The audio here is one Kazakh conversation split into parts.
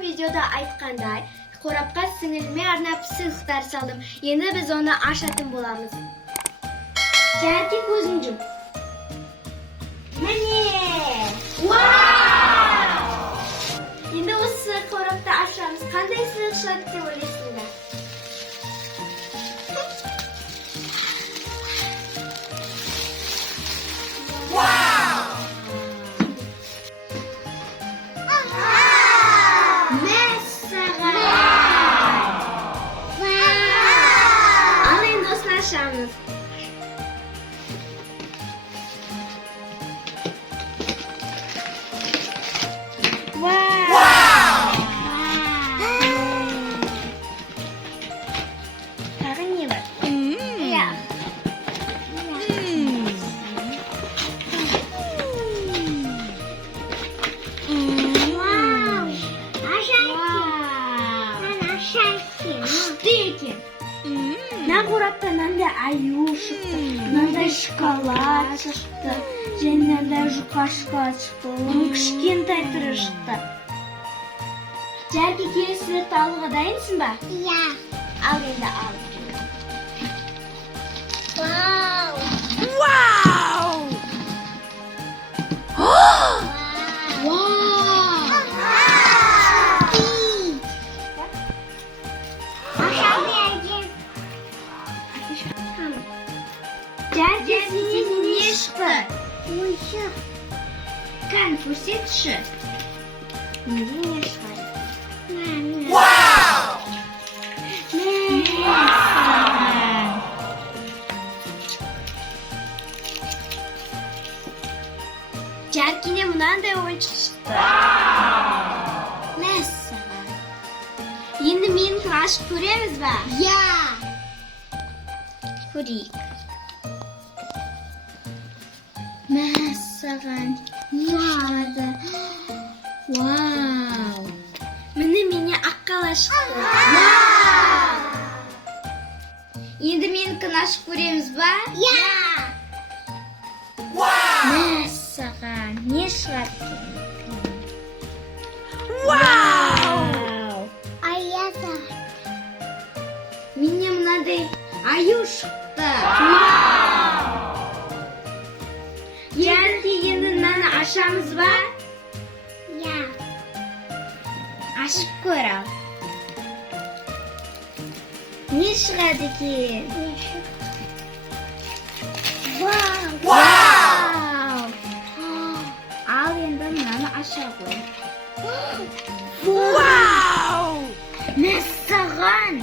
видеода айтқандай, қорапқа сіңіліме арнап сыйлықтар салдым. Енді біз оны ашатын боламыз. Жарки, көзін жұм. Міне! Вау! Енді осы қорапты ашамыз. Қандай сыйлық шығады деп ойлайсыңдар? Açamız. Tағы не бар? Иә. Қорапта мынандай аю шықты, мынандай шоколад шықты, және мынандай жұқа шоколад шықты, оның кішкентай түрі шықты. Жарки, келесі сыйлықты алуға дайынсың ба? Иә. Ал енді ал. Вау! Вау! Жарки, сенен не шықты? Ойшық. Кән, көрсетші. Неде не шығады? Вау! Жаркине мынандай ойыншық шықты. Мәссаған. Енді менің ашып көреміз ба? Иә. Көрейік. Мәссаған, не шығады? Вау! Міне мене аққала шықты. Вау! Енді менікін ашып көреміз ба? Иә! Мәссаған, не шығады? Вау! Аяда. Мене мынандай аю шықты. Жарки, енді мынаны ашамыз ба? Иә. Ашып көр ал. Не шығады екен? Вау! Ал енді мынаны аша қой. Вау! Мәссаған!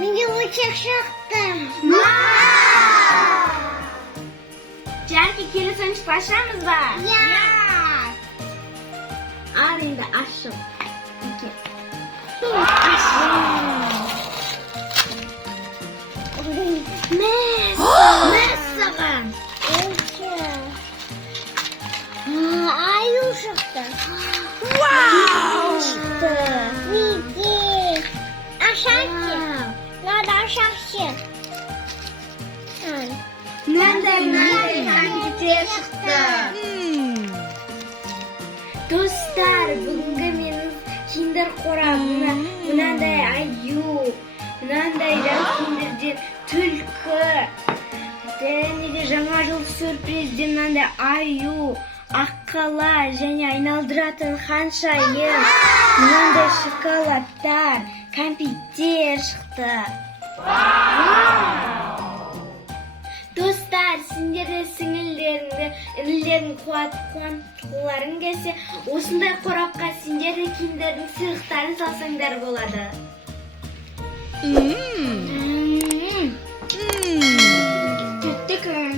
Менде ойыншық шықты. Жарки, келесі ойыншықты ашамыз ба? Иә. Ал енді ашып. Мәссаған. Аю шықты. Вау! Шықты. Неде? Ашарки. Надо ашарки. Мынандай конфеттер шықты. Достар, бүгінгі менің киндер қорабына мынандай аю, мынандай киндерден түлкі, және де жаңа жыл сюрпризде мынандай аю, аққала және айналдыратын ханшайым, мынандай шоколадтар, конфеттер шықты. Достар, сендерде сіңілдеріңді, інілерің қуантқыларың келсе, осындай қорапқа сендерде киндердің сыйлықтарын салсаңдар болады. Тәтті күн.